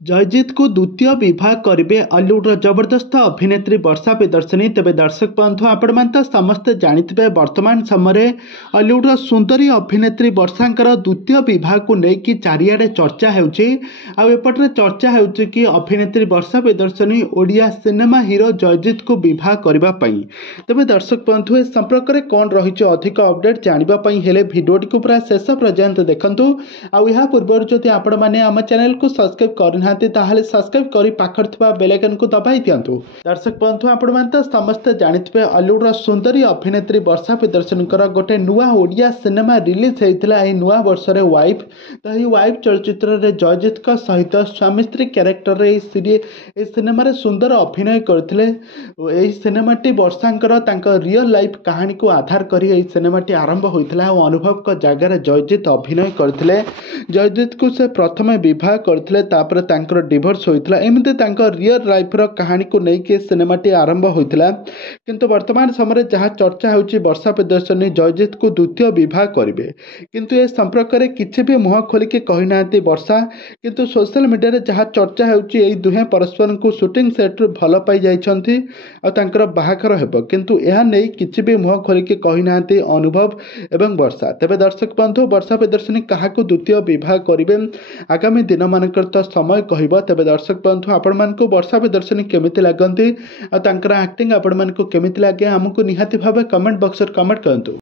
जयजित को द्वितीय विवाह करेंगे हॉलीवुड्र जबरदस्त अभिनेत्री वर्षा प्रियदर्शिनी। तेज दर्शक बंधु आपण मैंने समस्ते जानिथे वर्तमान समय हॉलीवुड्र सुंदरी अभिनेत्री वर्षांकर द्वितीय विवाह को लेकिन चारिआडे चर्चा होपटे चर्चा हो कि अभिनेत्री वर्षा प्रियदर्शिनी ओडिया सिनेमा हीरो जयजित को विवाह करने। तेज दर्शक बंधु ए संपर्क में कौन रही अधिक अपडेट जानापी हेले भिडियोटी को पूरा शेष पर्यंत देखूँ। आ पूर्व जदि आपण मैंने आम चैनल को सब्सक्राइब करना ताहले सब्सक्राइब करी पाखर थिबा बेल आइकन को दबाई दियंतु। दर्शक बंधु आपण माने समस्त जानिथिबे हॉलीवुड सुंदरी अभिनेत्री वर्षा प्रियदर्शिनी गोटे नुआ ओडिया सिनेमा रिलीज होता है नुआ वर्ष रे वाइफ। तो ये वाइफ चलचित्र रे जयजित का सहित स्वामी स्त्री क्यारेक्टर रे सिनेमा रे सुंदर अभिनय करथिले। एही सिनेमाटी वर्षांकर तांका रियल लाइफ कहानी को आधार करी एही सिनेमाटी आरंभ होइथिला और अनुभव का जगह जयजित अभिनय करथिले। जयजित को से प्रथम विवाह करथिले तापर तांकर डिवोर्स होइथिला। एमते तांकर रियल लाइफ रो कहानी को लेके सिनेमाटी आरंभ होइथिला। किंतु वर्तमान समय जहाँ चर्चा होची वर्षा प्रियदर्शिनी जयजित को द्वितीय विवाह करिवे। किंतु ए संपर्क में किछि भी मुह खोल के कहि नांती वर्षा। किंतु सोशल मीडिया रे जहाँ चर्चा होची एई दुहे परस्पर को शूटिंग सेट रु भल पाई जाइछंती और तांकर बाहाघर हेबो। किंतु एहा नै किछि भी मुह खोल के कहि नांती अनुभव एवं वर्षा। तेबे दर्शक बंधु वर्षा प्रियदर्शिनी काहाकू द्वितीय विवाह करिवे आगामी दिन मानकर तो समय कहब। तेबे दर्शक बंधु आपण मानकू वर्षा प्रियदर्शिनी केमिति लागंती आ तांकर एक्टिंग आपण मानकू केमिति लागे आमको निहाती भाबे कमेंट बॉक्स रे कमेंट करंतु।